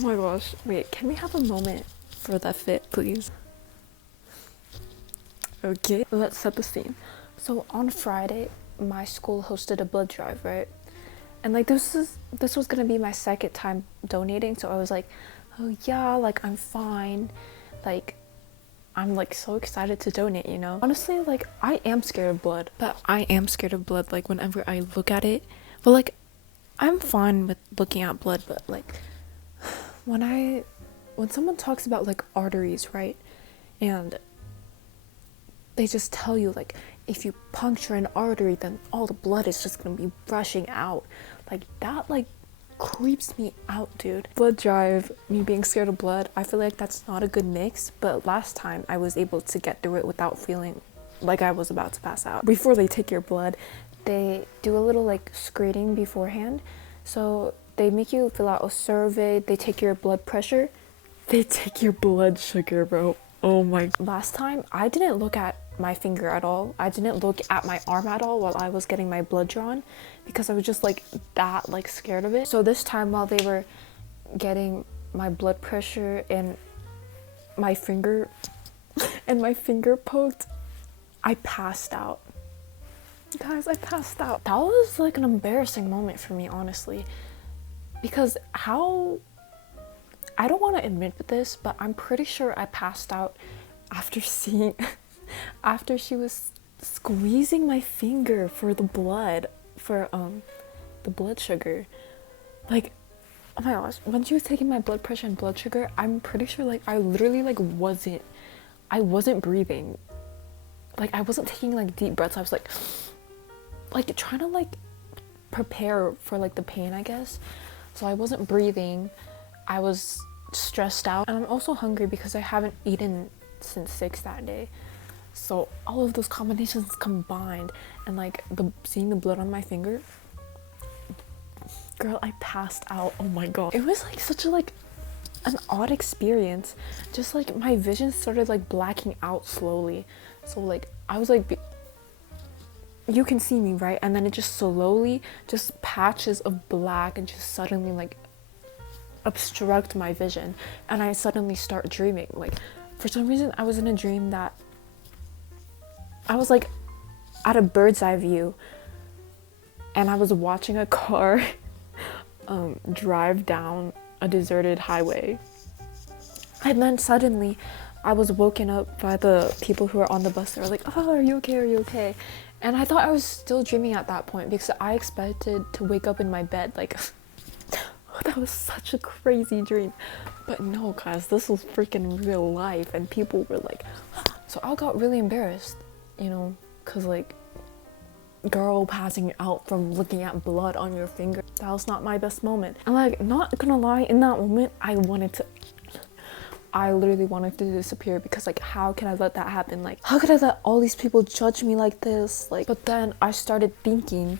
Oh my gosh, wait, can we have a moment for that fit, please? Okay, let's set the scene. So on Friday, my school hosted a blood drive, right? And like this was gonna be my second time donating, so I was like, oh yeah, like I'm fine. Like I'm like so excited to donate, you know? Honestly, like I am scared of blood, like whenever I look at it. But like I'm fine with looking at blood, but like when someone talks about like arteries, right? And they just tell you like if you puncture an artery then all the blood is just gonna be rushing out. Like that like creeps me out, dude. Blood drive, me being scared of blood, I feel like that's not a good mix, but last time I was able to get through it without feeling like I was about to pass out. Before they take your blood, they do a little like screening beforehand. So they make you fill out a survey, they take your blood pressure, they take your blood sugar, bro. Oh my. Last time, I didn't look at my finger at all. I didn't look at my arm at all while I was getting my blood drawn because I was just like that like scared of it. So this time while they were getting my blood pressure and my finger poked, I passed out. Guys, I passed out. That was like an embarrassing moment for me, honestly. Because I don't want to admit this, but I'm pretty sure I passed out after she was squeezing my finger for the blood, for the blood sugar. Like, oh my gosh, when she was taking my blood pressure and blood sugar, I'm pretty sure like I literally like I wasn't breathing. Like I wasn't taking like deep breaths. I was like trying to like prepare for like the pain, I guess. So I wasn't breathing. I was stressed out, and I'm also hungry because I haven't eaten since 6 that day. So all of those combinations combined, and like seeing the blood on my finger, girl, I passed out. Oh my god, it was like such a like an odd experience. Just like my vision started like blacking out slowly. So like I was like, you can see me, right? And then it just slowly, just patches of black and just suddenly like obstruct my vision, and I suddenly start dreaming. Like for some reason I was in a dream that I was like at a bird's eye view and I was watching a car drive down a deserted highway, and then suddenly I was woken up by the people who were on the bus. They were like, oh, are you okay, and I thought I was still dreaming at that point because I expected to wake up in my bed. Like that was such a crazy dream. But no, guys, this was freaking real life, and people were like, so I got really embarrassed, you know, because like, girl, passing out from looking at blood on your finger, that was not my best moment. And like, not gonna lie, in that moment I literally wanted to disappear, because like, how can I let that happen? Like, how could I let all these people judge me like this? Like, but then I started thinking,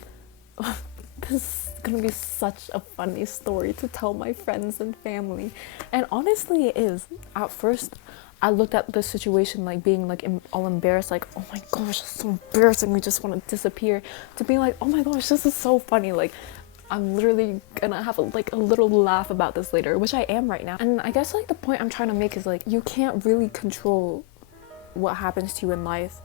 this is gonna be such a funny story to tell my friends and family. And honestly it is. At first I looked at the situation like being like all embarrassed, like, oh my gosh, it's so embarrassing, we just want to disappear, to being like, oh my gosh, this is so funny. Like I'm literally gonna have a little laugh about this later, which I am right now. And I guess like the point I'm trying to make is like, you can't really control what happens to you in life,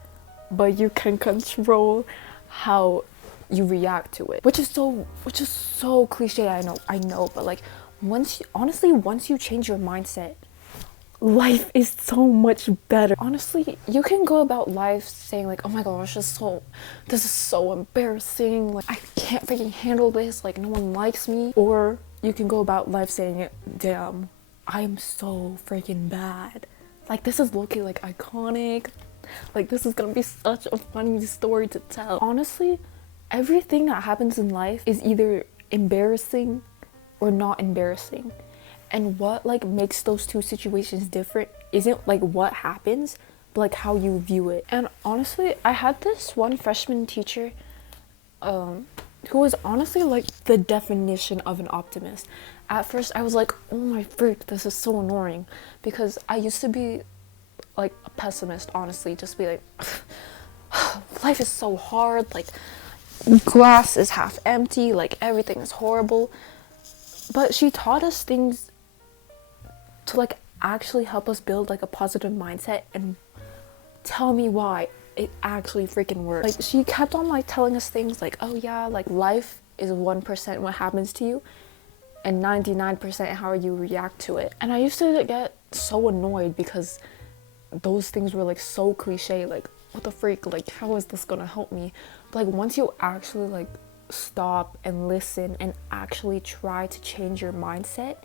but you can control how you react to it, which is so cliche. I know, but like once you change your mindset, life is so much better. Honestly, you can go about life saying like, oh my gosh, this is so embarrassing, like I can't freaking handle this, like no one likes me. Or you can go about life saying, damn, I'm so freaking bad, like this is low-key like iconic, like this is gonna be such a funny story to tell. Honestly, everything that happens in life is either embarrassing or not embarrassing. And what like makes those two situations different isn't like what happens, but like how you view it. And honestly, I had this one freshman teacher who was honestly like the definition of an optimist. At first I was like, oh my frick, this is so annoying, because I used to be like a pessimist, honestly, just be like, life is so hard, like glass is half empty, like everything is horrible. But she taught us things to like actually help us build like a positive mindset and tell me why it actually freaking works. Like she kept on like telling us things like, oh yeah, like life is 1% what happens to you and 99% how you react to it. And I used to get so annoyed because those things were like so cliche, like what the freak, like how is this gonna help me? But like once you actually like stop and listen and actually try to change your mindset,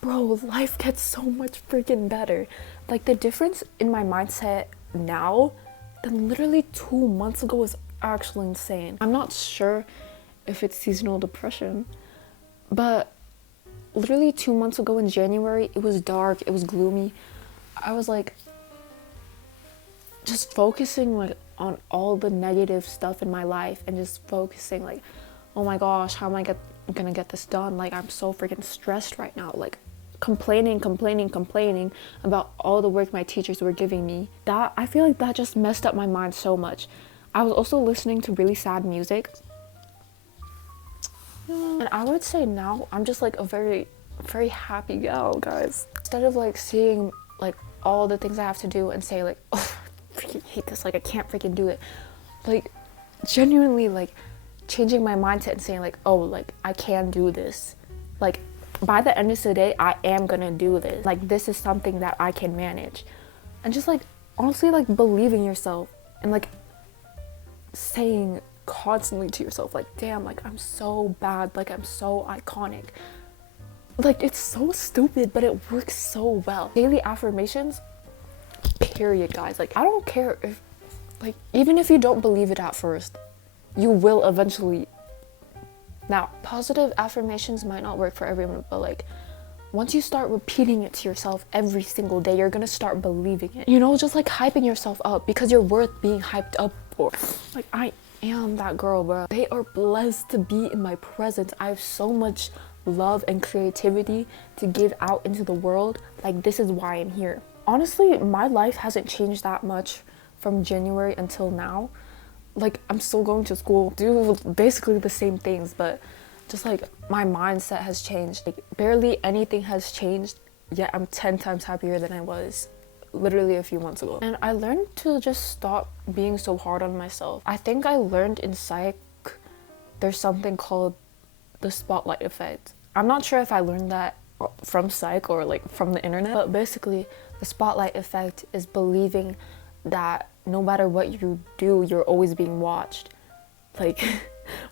bro, life gets so much freaking better. Like the difference in my mindset now than literally 2 months ago is actually insane. I'm not sure if it's seasonal depression, but literally 2 months ago in January, it was dark, it was gloomy. I was like just focusing like on all the negative stuff in my life and just focusing like, oh my gosh, how am I gonna get this done? Like I'm so freaking stressed right now. Like complaining about all the work my teachers were giving me. That, I feel like that just messed up my mind so much. I was also listening to really sad music. And I would say now I'm just like a very, very happy gal, guys. Instead of like seeing like all the things I have to do and say like, oh, I freaking hate this, like I can't freaking do it. Like genuinely like changing my mindset and saying like, oh, like I can do this. Like by the end of the day, I am gonna do this. Like this is something that I can manage. And just like honestly like believing yourself and like saying constantly to yourself like, damn, like I'm so bad, like I'm so iconic. Like it's so stupid, but it works so well. Daily affirmations, period, guys. Like I don't care if, like, even if you don't believe it at first, you will eventually. Now, positive affirmations might not work for everyone, but like once you start repeating it to yourself every single day, you're gonna start believing it. You know, just like hyping yourself up because you're worth being hyped up for. Like I am that girl, bro. They are blessed to be in my presence. I have so much love and creativity to give out into the world. Like this is why I'm here. Honestly, my life hasn't changed that much from January until now. Like I'm still going to school, do basically the same things, but just like my mindset has changed. Like barely anything has changed, yet I'm 10 times happier than I was literally a few months ago. And I learned to just stop being so hard on myself. I think I learned in psych there's something called the spotlight effect. I'm not sure if I learned that from psych or like from the internet, but basically the spotlight effect is believing that no matter what you do, you're always being watched. Like,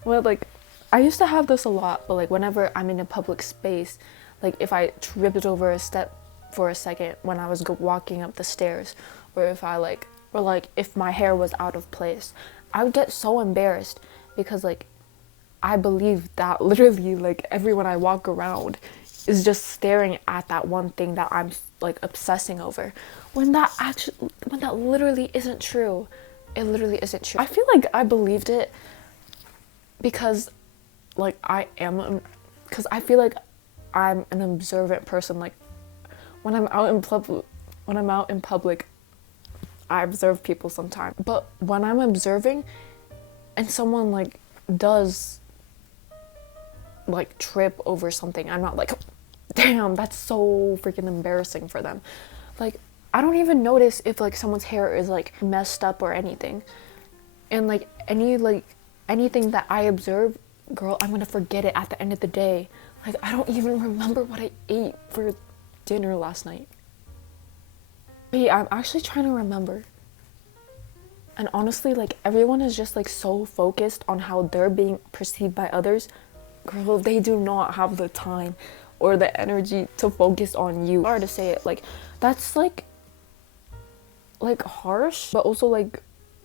well, like I used to have this a lot, but like whenever I'm in a public space, like if I tripped over a step for a second when I was walking up the stairs, or if I like, or like if my hair was out of place, I would get so embarrassed because like I believe that literally like everyone I walk around is just staring at that one thing that I'm like obsessing over, when that literally isn't true. It literally isn't true. I feel like I believed it because like because I feel like I'm an observant person. Like when I'm out in public, I observe people sometimes. But when I'm observing and someone like does like trip over something, I'm not like, damn, that's so freaking embarrassing for them. Like I don't even notice if like someone's hair is like messed up or anything. And like anything that I observe, girl, I'm gonna forget it at the end of the day. Like I don't even remember what I ate for dinner last night. Wait, I'm actually trying to remember. And honestly, like everyone is just like so focused on how they're being perceived by others. Girl, they do not have the time or the energy to focus on you. Hard to say it, like that's like harsh, but also like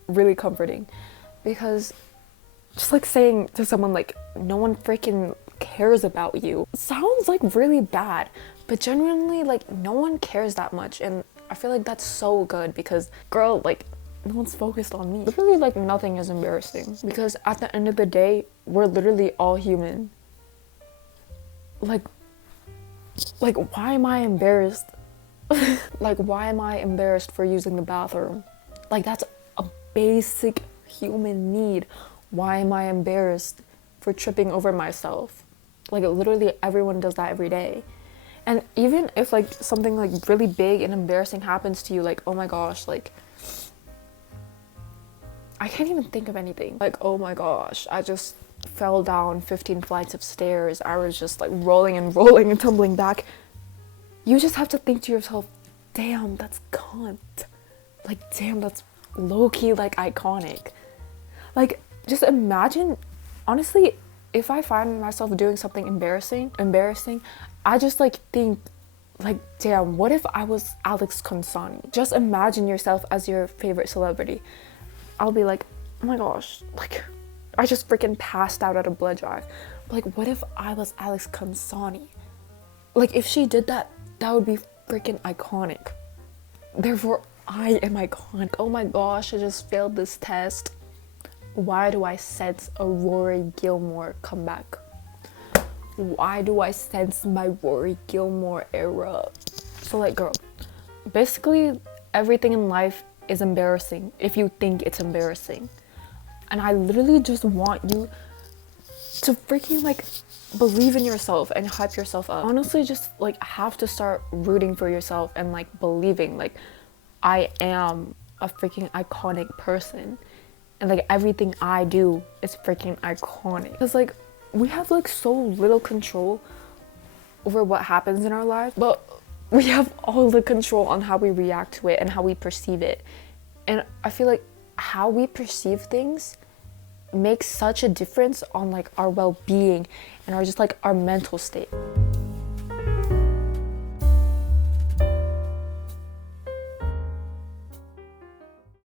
really comforting, because just like saying to someone like no one freaking cares about you sounds like really bad, but genuinely like no one cares that much. And I feel like that's so good because, girl, like no one's focused on me. Literally like nothing is embarrassing, because at the end of the day we're literally all human. Like why am I embarrassed? Like why am I embarrassed for using the bathroom? Like that's a basic human need. Why am I embarrassed for tripping over myself? Like literally everyone does that every day. And even if like something like really big and embarrassing happens to you, like, oh my gosh, like I can't even think of anything. Like, oh my gosh, I just fell down 15 flights of stairs. I was just like rolling and rolling and tumbling back. You just have to think to yourself, damn, that's cunt. Like, damn, that's low-key like iconic. Like, just imagine, honestly, if I find myself doing something embarrassing, I just like think, like, damn, what if I was Alex Consani? Just imagine yourself as your favorite celebrity. I'll be like, oh my gosh, like, I just freaking passed out at a blood drive. Like, what if I was Alex Consani? Like, if she did that, that would be freaking iconic. Therefore, I am iconic. Oh my gosh, I just failed this test. Why do I sense a Rory Gilmore comeback? Why do I sense my Rory Gilmore era? So like, girl, basically everything in life is embarrassing if you think it's embarrassing. And I literally just want you to freaking like believe in yourself and hype yourself up. Honestly, just like have to start rooting for yourself and like believing like I am a freaking iconic person. And like everything I do is freaking iconic. Because like we have like so little control over what happens in our lives, but we have all the control on how we react to it and how we perceive it. And I feel like how we perceive things makes such a difference on like our well-being and our just like our mental state.